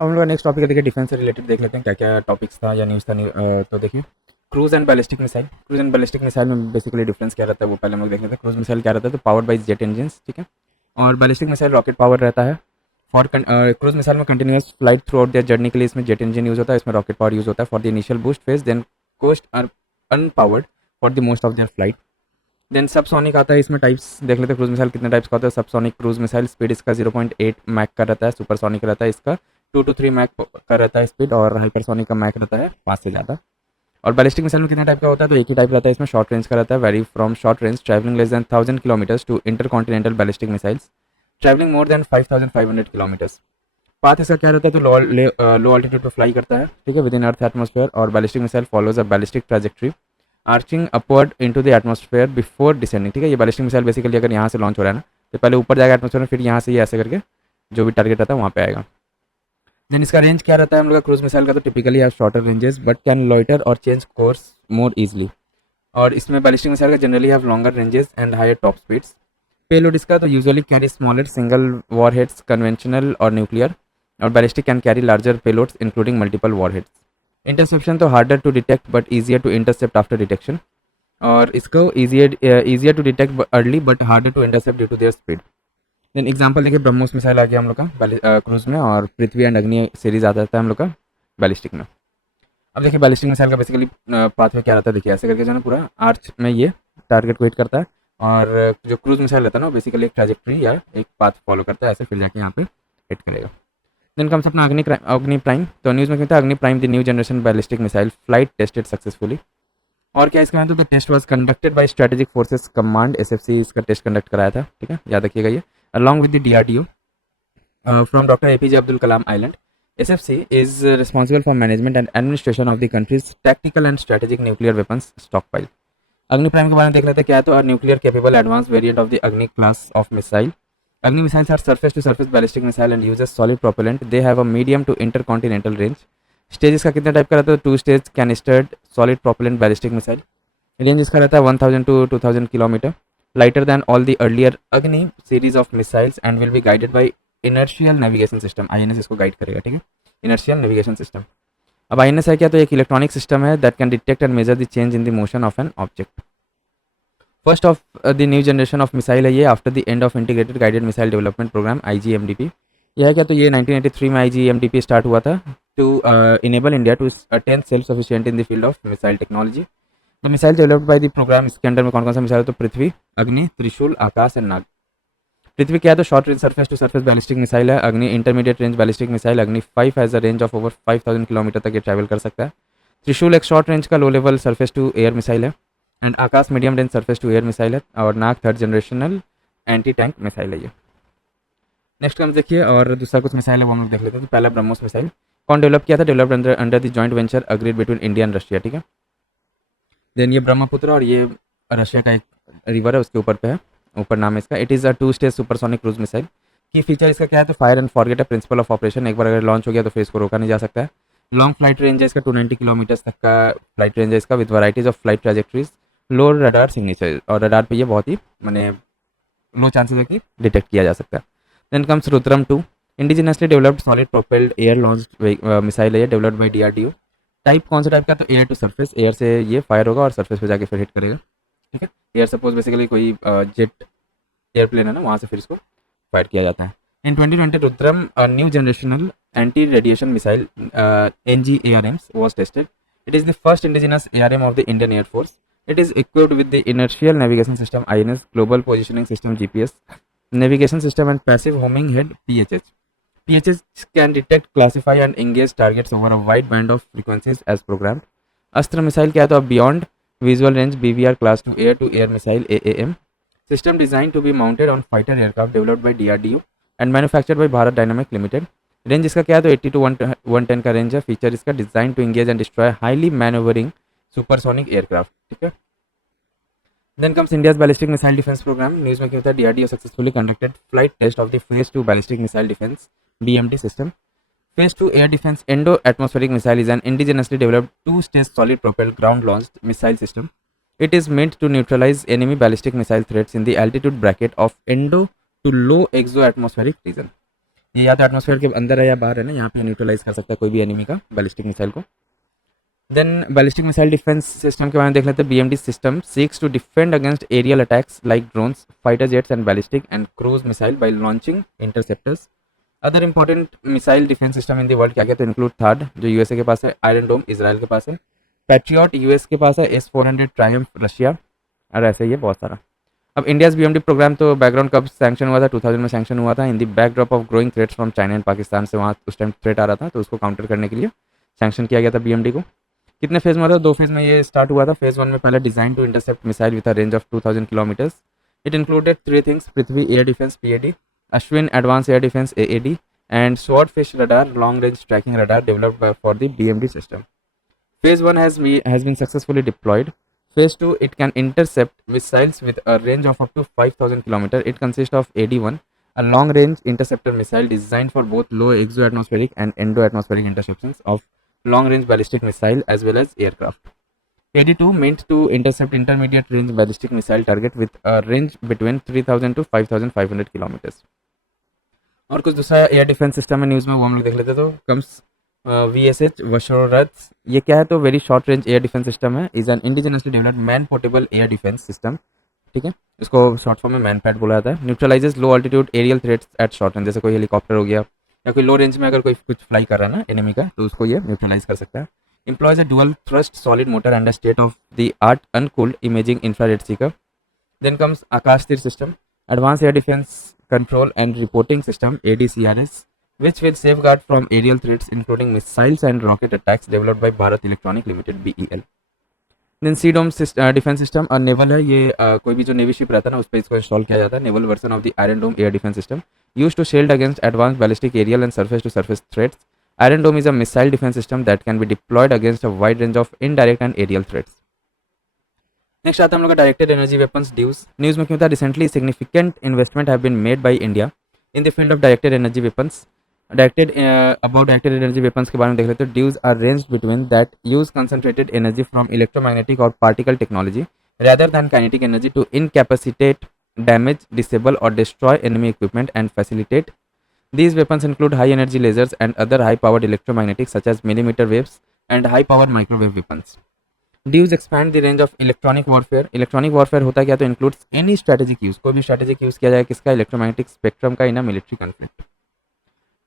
अब हम लोग का नेक्स्ट टॉपिक है, देखिए डिफेंस से रिलेटेड देख लेते हैं क्या क्या टॉपिक्स था या न्यूज़ था। तो देखिए cruise and ballistic missile. Cruise and ballistic missile में बेसिकली डिफरेंस क्या रहता है वो पहले हम लोग देख लेते हैं। क्रूज मिसाइल क्या रहता है, तो पावर्ड बाई जेट इंजन्स, ठीक है। और बैलिस्टिक मिसाइल रॉकेट पावर रहता है। फॉर क्रूज मिसाइल में continuous flight through out their journey के लिए इसमें जेट इंजन यूज़ होता है, इसमें रॉकेट पावर यूज़ होता है for the initial boost phase, then coast are unpowered for the most of their flight. Then subsonic आता है, इसमें टाइप्स देख लेते हैं। क्रूज मिसाइल कितने टाइप्स का होता है। सबसोनिक क्रूज मिसाइल स्पीड इसका 0.8 मैक का रहता है। सुपरसोनिक रहता है इसका 2 to 3 मैक का रहता है स्पीड, और हाइपरसोनिक का मैक रहता है 5 से ज़्यादा। और बैलिस्टिक मिसाइल में कितना टाइप का होता है, तो एक ही टाइप रहता है इसमें। शॉर्ट रेंज का रहता है, vary from short range travelling less than 1000 kilometres to intercontinental ballistic missiles travelling more than 5500 kilometres. Path इसका क्या रहता है, तो लो ऑल्टीट्यूड पर फ्लाई करता है, ठीक है, विद इन अर्थ एटमोस्फेयर। और ballistic missile follows a ballistic trajectory arching upward into the atmosphere before descending, ठीक है। ये बैलिस्टिक मिसाइल बेसिकली अगर यहाँ से लॉन्च हो रहा है ना, तो पहले ऊपर जाएगा एटमोस्फेयर में, फिर यहाँ से ये ऐसे करके जो भी टारगेट रहता है वहाँ पे आएगा। देन इसका रेंज क्या रहता है हम लोग का क्रूज मिसाइल का, तो typically have shorter ranges but can loiter और चेंज कोर्स मोर इजली। और इसमें बैलिस्टिक मिसाइल का generally have longer ranges and higher top speeds. Payload इसका तो usually carry smaller single warheads conventional और न्यूक्लियर, और ballistic can carry larger payloads including multiple warheads. Interception तो harder to detect but easier to intercept after detection, और इसको easier to detect early but harder to intercept due to their speed. Then example देखिए, BrahMos missile आ गया हम लोग का cruise में, और पृथ्वी एंड अग्नि सीरीज आता था हम लोग का बैलिस्टिक में। अब देखिए बैलिस्टिक मिसाइल का बेसिकली पाथवे क्या रहता है, देखिए ऐसे करके जो है ना पूरा आर्च में ये टारगेट को हिट करता है। और जो क्रूज मिसाइल रहता है ना, बेसिकली एक ट्रैजेक्टरी या एक पाथ फॉलो करता है, ऐसे फिर जाके यहाँ पे हिट करेगा। देन कम्स अपना अग्नि प्राइम। तो न्यूज़ में कहता है Agni prime the new generation ballistic missile flight tested successfully. और क्या इसका मतलब, test was conducted by strategic forces command, SFC इसका टेस्ट कंडक्ट कराया था, ठीक है, याद रखिएगा ये, along with the DRDO from doctor APJ Abdul Kalam island. SFC is responsible for management and administration of the country's tactical and strategic nuclear weapons stockpile. Agni prime के बारे में देख लेते हैं क्या है, तो are nuclear capable advanced variant of the Agni class of missile. Agni missiles are surface to surface ballistic missile and uses solid propellant. They have a medium to intercontinental range. Stage इसका कितने टाइप का रहता है, 2 stage canistered solid propellant ballistic missile. Range इसका रहता है 1000 to 2000 kilometre. Lighter than all the earlier Agni series of missiles and will be guided by inertial navigation system. INS इसको guide करेगा, ठीक है, इनर्शियल नेविगेशन सिस्टम। अब INS है क्या, तो एक इलेक्ट्रॉनिक सिस्टम है that can detect and measure the change in the motion of an object. First of the new generation of missile है ये, after the end of integrated guided missile development programme IGMDP। यह है क्या, तो ये 1983 में IGMDP start हुआ था to enable India to attain self sufficient in the field of missile technology. The missile developed by the programme, इसके under में कौन कौन सा मिसाइल है, तो पृथ्वी, अग्नि, त्रिशूल, आकाश एंड नाग। पृथ्वी क्या है, तो short range surface to surface ballistic missile है। Agni intermediate range ballistic missile, Agni 5 has a range of over 5000 kilometre तक ये ट्रैवल कर सकता है। त्रिशूल एक शॉर्ट रेंज का low level surface to air missile है। And Akash medium range surface to air missile है। और Nag third generational anti tank missile है ये। नेक्स्ट हम देखिए, और दूसरा कुछ मिसाइल है वो हम लोग देख लेते हैं। तो पहला ब्रह्मोस मिसाइल कौन डेवलप किया था, developed under the joint venture agreed between India and Russia, ठीक है। देन ये ब्रह्मपुत्र, और ये रशिया का एक रिवर है उसके ऊपर पे है, ऊपर नाम है इसका। It is a 2 stage supersonic cruise missile. की फीचर इसका क्या है, तो फायर एंड फॉरगेट है प्रिंसिपल ऑफ ऑपरेशन। एक बार अगर लॉन्च हो गया तो फिर इसको रोका नहीं जा सकता है। लॉन्ग फ्लाइट रेंज है इसका 290 किलोमीटर्स तक का फ्लाइट रेंज है इसका, with varieties of flight trajectories, low radar signature, और रडार पे ये बहुत ही मैंने लो चांसेस है कि डिटेक्ट किया जा सकता है। Then comes Rudram 2, indigenously developed solid propelled air launch missile है ये, डेवलप्ड बाई DRDO। टाइप कौन सा टाइप का, तो एयर टू सरफेस, एयर से ये फायर होगा और सरफेस पे जाके फिर हिट करेगा, ठीक है। एयर सपोज बेसिकली कोई जेट एयरप्लेन है ना, वहाँ से फिर इसको फायर किया जाता है। इन 2020 Rudram new generational anti radiation missile NGARMs was tested. It is the first indigenous ARM of the Indian Air Force. It is equipped with the inertial navigation system INS, global positioning system GPS, navigation system and passive homing head PHH. PHH can detect, classify and engage targets over a wide band of frequencies as programmed. Astra missile क्या है, तो अब beyond visual range BVR class to air missile AAM, system designed to be mounted on fighter aircraft, developed by DRDO and manufactured by Bharat dynamic limited. Range इसका क्या है, तो 80 to 110 का range है। फीचर इसका design to engage and destroy highly manoeuvring supersonic aircraft, ठीक है। Then comes India's ballistic missile defence programme. News में क्या होता है, DRDO successfully conducted flight test of the phase 2 ballistic missile defence BMD सिस्टम। Phase 2 air defense endo-atmospheric missile is an indigenously developed 2-stage solid propelled ground-launched missile system. It is meant to neutralize enemy ballistic missile threats in the altitude bracket of endo to low exo-atmospheric region. ये या तो atmosphere के अंदर है या बाहर है ना, यहाँ पे न्यूट्रलाइज कर सकता है कोई भी एनिमी का बैलिस्टिक मिसाइल को। Then ballistic missile defence system के बारे में देख लेते हैं। BMD system seeks to defend against aerial attacks like drones, fighter jets and ballistic and cruise missile by launching interceptors. Other important missile defence system in the world क्या क्या, तो include third जो यूएसए के पास है, iron डोम Israel के पास है, patriot US के पास है, S-400 ट्रायम्फ रशिया, और ऐसे ही है बहुत सारा। अब इंडियाज BMD प्रोग्राम तो बैकग्राउंड कब सैंक्शन हुआ था, 2000 में सैंक्शन हुआ था in the backdrop of growing threats from China and Pakistan से, वहाँ उस टाइम थ्रेट आ रहा था तो उसको काउंटर करने के लिए सैंक्शन किया गया था BMD को। कितने फेज में हुआ था, 2 फेज में ये स्टार्ट हुआ था। फेज 1 में पहले design to intercept missile with a range of 2000 kilometres. It included 3 things, Prithvi air defence PAD, Ashwin advance air defence AAD and swordfish radar long range tracking radar developed for the BMD system. Phase 1 has been successfully deployed. Phase 2, it can intercept missiles with a range of up to 5000 km. It consists of AD-1, a long range interceptor missile designed for both low exoatmospheric and endoatmospheric interceptions of long range ballistic missile as well as aircraft. AD-2 meant to intercept intermediate range ballistic missile target with a range between 3000 to 5500 kilometers. और कुछ दूसरा air defence system है news में, वो हम लोग देख लेते। तो कम्स VSH वशोरथ, ये क्या है, तो very short range air defence system है, is an indigenously developed man portable air defence system, ठीक है, इसको शॉर्ट फॉर्म में मैन पैड बोला जाता है। Neutralises low altitude aerial threats at short range, जैसे कोई हेलीकॉप्टर हो गया या कोई लो रेंज में अगर कोई कुछ फ्लाई कर रहा है ना एनिमी का, तो उसको ये न्यूट्रलाइज कर सकता है। Employs a dual thrust solid motor and state of the art uncooled imaging infrared seeker. Then comes Akash Teer system, advanced air defence control and reporting system ADCRS, which will safeguard from aerial threats including missiles and rocket attacks, developed by Bharat Electronic Limited BEL. Then CDOM defense system, और naval है ये, कोई भी जो navy ship रहता है ना उस पर इसको इंस्टॉल किया जाता है। Naval version of the iron dome air defence system used to shield against advance ballistic aerial and surface to surface threats. Iron dome is a missile defence system that can be deployed against a wide range of indirect and aerial threats. Next आता है हम लोग का directed energy weapons DEWs. News में क्यों था, recently significant investment have been made by India in the field of directed energy weapons. Directed energy weapons के बारे में देख लेते हैं। DEWs are range between that use concentrated energy from electromagnetic और particle technology rather than kinetic energy to incapacitate, damage, disable or destroy enemy equipment and facilitate. These weapons include high energy lasers and other high powered electromagnetics such as millimeter waves and high power microwave weapons. Dues expand the range of electronic warfare. Electronic warfare होता क्या, तो includes any strategic use, कोई भी strategic use किया जाए किसका, electromagnetic spectrum का इन military conflict.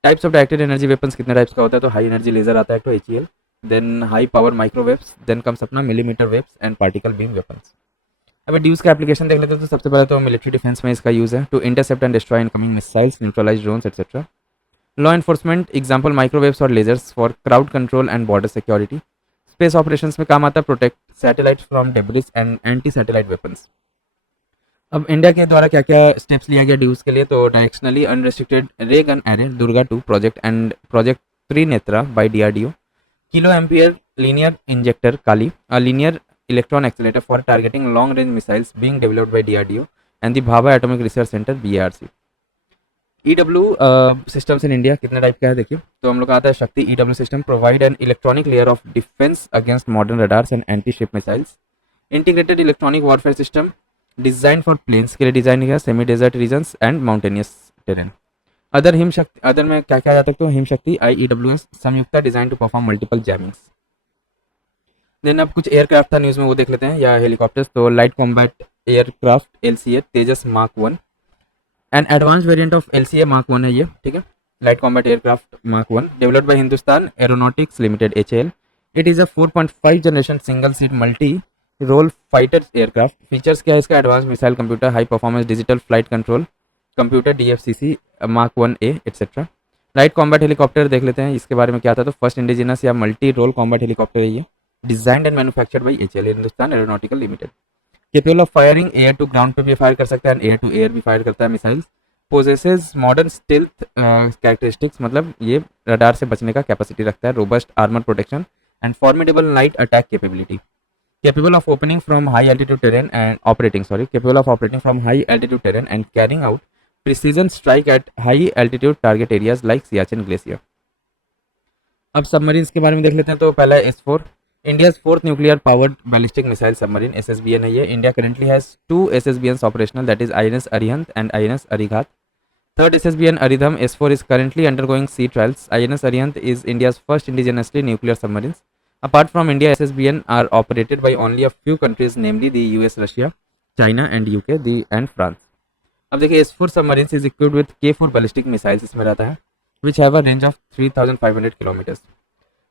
Types of directed energy weapons कितने types का होता है, तो high energy laser आता है तो HEL, then high power microwaves, then comes अपना millimeter waves and particle beam weapons. अभी ड्यूज का एप्लीकेशन देख लेते हैं। तो सबसे पहले तो मिलिट्री डिफेंस में इसका यूज़ है, to intercept and destroy incoming missiles, neutralise drones etcetera. Law enforcement example microwaves और lasers for crowd control and border security. Space operations में काम आता है, protect satellite from debris and anti satellite weapons. अब India के द्वारा क्या क्या स्टेप्स लिया गया ड्यूज के लिए, तो directionally unrestricted ray gun array Durga 2 project and project Trinetra by DRDO। Kilo ampere linear injector Kali, linear electron accelerator for targeting long range missiles being developed by DRDO and the Bhabha Atomic Research Center BARC. EW systems in India कितने type का है देखिए, तो हम लोग आता है शक्ति EW system provide an electronic layer of defense against modern radars and anti-ship missiles. Integrated electronic warfare system designed for planes के लिए डिजाइन किया, semi desert regions and mountainous terrain. Other Him Shakti, other में क्या क्या आता है, तो Him Shakti IEWS Samyukta design to perform multiple jammings. Then अब कुछ एयरक्राफ्ट था न्यूज़ में वो देख लेते हैं, या हेलीकॉप्टर्स, तो light combat aircraft LCA Tejas mark 1 and advance variant of LCA mark 1 है ये, ठीक है, light combat aircraft mark 1 developed by Hindustan aeronautics limited HAL। It is a 4.5 generation single seat multi role fighter aircraft. Features क्या है इसका, advance missile computer, high performance digital flight control computer DFCC mark 1A etcetera. Light combat helicopter देख लेते हैं, इसके बारे में क्या था, तो फर्स्ट इंडिजिनस या मल्टी रोल कॉम्बैट हेलीकॉप्टर है ये, designed and manufactured by HAL Hindustan aeronautical limited. Capable of firing air to ground पे भी फायर कर सकता है एंड एयर टू एयर भी फायर करता है missiles. Possesses modern stealth characteristics, मतलब ये रडार से बचने का कैपेसिटी रखता है, robust armour protection and formidable night attack capability. capable of opening from high altitude terrain and capable of operating from high altitude terrain and carrying out precision strike at high altitude target areas like Siachen glacier. अब submarines के बारे में देख लेते हैं, तो पहला है S4, India's 4th nuclear powered ballistic missile submarine SSBN है ये। India currently has 2 SSBNs operational, that is INS Arihant and INS Arighat. Third SSBN Aridham S4 is currently undergoing sea trials. INS Arihant is India's first indigenously nuclear submarines. Apart from India, SSBN are operated by only a few countries, namely the US, Russia, China and UK and France. अब देखिए S4 submarines is equipped with K4 ballistic missiles इसमें रहता है, which have a range of 3,500 kilometers.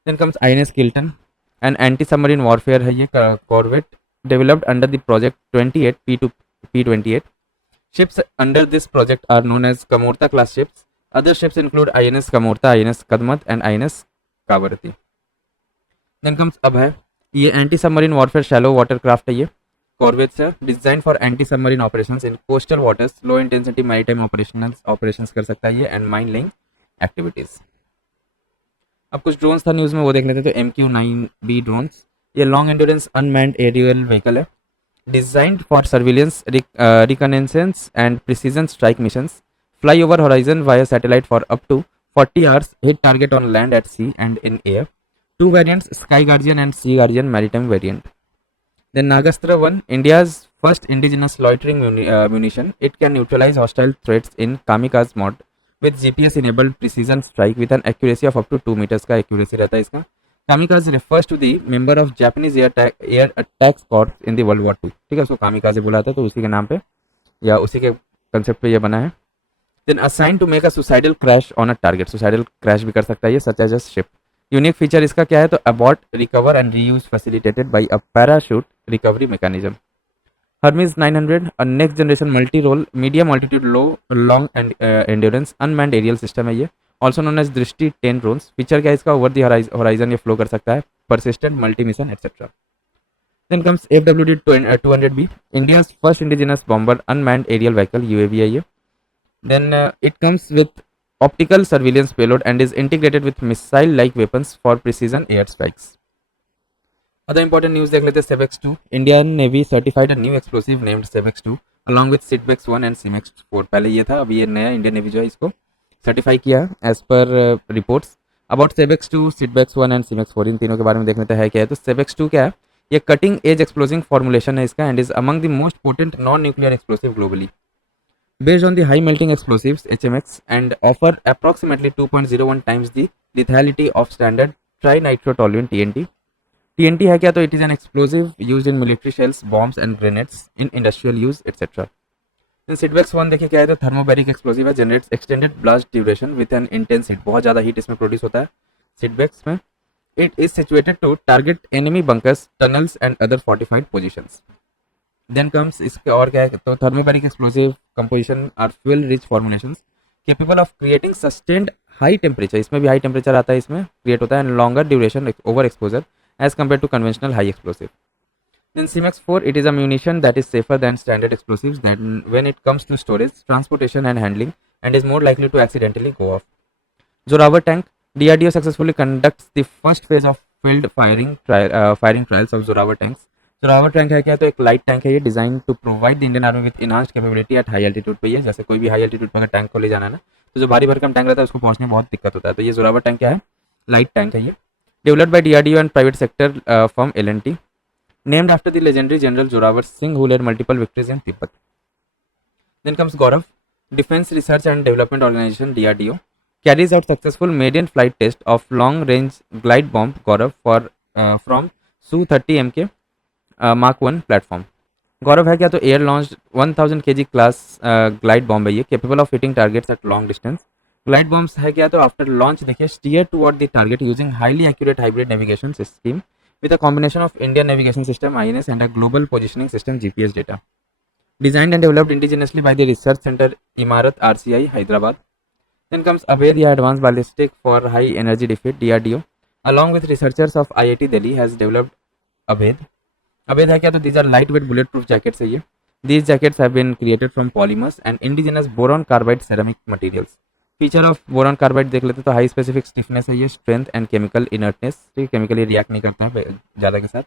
Then comes INS Kilton, an anti-submarine warfare है ये corvette developed under the project 28 P28. Ships under this project are known as Kamorta class ships. Other ships include INS Kamorta, INS Kadmat and INS Kavarati. Then comes Abhay. ये anti submarine warfare shallow water craft है ये corvettes है design for anti submarine operations in coastal waters low intensity maritime operations कर सकता है ये and mine laying activities. अब कुछ ड्रोन्स था न्यूज़ में वो देख लेते हैं. तो MQ-9B ड्रोन्स ये long endurance unmanned aerial vehicle है designed for surveillance, reconnaissance and precision strike missions. Fly over horizon via satellite for up to 40 hours. Hit target on land, at sea and in air. Two variants, Sky Guardian and Sea Guardian maritime variant. Then Nagastra 1, India's first indigenous loitering munition. It can neutralize hostile threats in kamikaze mode with GPS enabled precision strike with an accuracy of up to 2 meters का accuracy रहता है इसका. कामिकाज़े refers to the member of Japanese air attack corps in the World War II. ठीक है, उसको कामिकाज़े बुला था तो उसी के नाम पे या उसी के कंसेप्ट पे ये बना है. Then assigned to make a suicidal crash on a target. Suicidal crash भी कर सकता है ये such as a ship. Unique feature इसका क्या है तो abort, recover and reuse facilitated by a parachute recovery mechanism. Hermes 900, a next generation multi-role medium altitude long and endurance unmanned aerial system है ये. ऑल्सो नोन एज दृष्टि 10 drones. Feature क्या है इसका ओवर दी होराइजन ये flow कर सकता है, persistent multi mission etcetera. Then comes FWD 200B, India's first indigenous bomber unmanned aerial vehicle UAV है ये. Then it comes with optical surveillance payload and is integrated with missile like weapons for precision air strikes. Other important news देख लेते हैं. SEBEX 2, Indian navy certified a new explosive named SEBEX 2 along with SIDBEX 1 and CIMEX 4. पहले ये था, अभी ये नया Indian navy जो है इसको सर्टिफाई किया एज पर reports. About SEBEX 2, SIDBEX 1 and CIMEX 4 इन तीनों के बारे में देखने है क्या है. तो SEBEX 2 क्या है, ये कटिंग एज एक्सप्लोजिव फॉर्मुलेशन है इसका and is among the most potent non nuclear explosive globally based on the high melting explosives HMX and offer approximately 2.01 times the lethality of standard trinitrotoluene TNT. TNT है क्या तो it is an explosive used in military shells, bombs and grenades in industrial use etcetera. SIDBEX 1 देखिए क्या है तो thermobaric explosive है, generates extended blast duration with an intense heat. बहुत ज़्यादा हीट इसमें प्रोड्यूस होता है SIDBEX में. It is situated to target enemy bunkers, tunnels and other fortified positions. Then comes इसके और क्या है तो thermobaric explosive composition are fuel rich formulations capable of creating sustained high temperature. इसमें भी हाई टेम्परेचर आता है, इसमें क्रिएट होता है and longer duration over exposure as compare to conventional high explosive. Then CIMEX 4, it is a munition that is safer than standard explosives that when it comes to storage, transportation and handling and is more likely to accidentally go off. Zorawar tank, DRDO successfully conducts the first phase of field firing trials of Zorawar tanks. Zorawar tank है क्या तो एक light tank है ये, design to provide the Indian army with enhanced capability at high altitude पे. ये जैसे कोई भी हाई एल्टीट्यूड पर अगर टैंक को ले जाना है ना तो जो भारी भरकम टैंक रहता है उसको पहुंचने में बहुत दिक्कत होता है. तो ये जोरावर टैंक क्या है, लाइट टैंक है ये. Developed by DRDO and private sector firm L&T. Named after the legendary General Zorawar Singh who led multiple victories in Tibet. Then comes Gaurav, Defense Research and Development Organization DRDO carries out successful maiden flight test of long-range glide bomb Gaurav from Su-30 MK Mark 1 platform. Gaurav है क्या तो air launched 1000 kg class glide bomb है ये, capable of hitting targets at long distance. Glide bombs है क्या तो after launch देखिए steer toward the target using highly accurate hybrid navigation scheme with a combination of Indian navigation system INS and a global positioning system GPS data. Designed and developed indigenously by the Research Center Imarat RCI Hyderabad. Then comes Abhed, advanced ballistic for high energy defeat DRDO along with researchers of IIT Delhi has developed Abhed. Abhed है क्या तो these are lightweight bulletproof jackets है ये. These jackets have been created from polymers and indigenous boron carbide ceramic materials. Feature of boron carbide देख लेते तो high specific stiffness है ये, स्ट्रेंथ एंड केमिकल इनर्टनेस, ठीक, केमिकली रिएक्ट नहीं करता है ज़्यादा के साथ.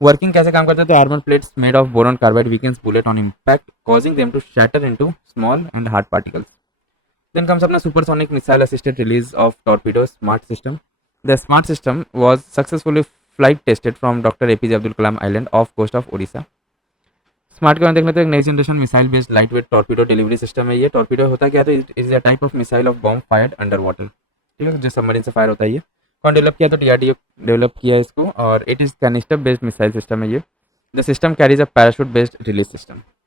वर्किंग कैसे काम करता है तो armour plates made of boron carbide weakens bullet on impact causing them to shatter into small and hard particles. Then comes अपना supersonic missile assisted release of torpedo smart system. The smart system was successfully flight tested from doctor APJ Abdul Kalam island off coast of Odisha. Smart के बाद देख लेते हैं, next generation missile based light weight torpedo delivery system है ये। Torpedo होता क्या है, तो is a type of missile of bomb fired under water, ठीक है, जो सबमरीन से फायर होता है ये। कौन डेवलप किया, तो DRDO डेवलप किया है इसको, और it is canister based missile system है ये। The system carries a parachute based release system,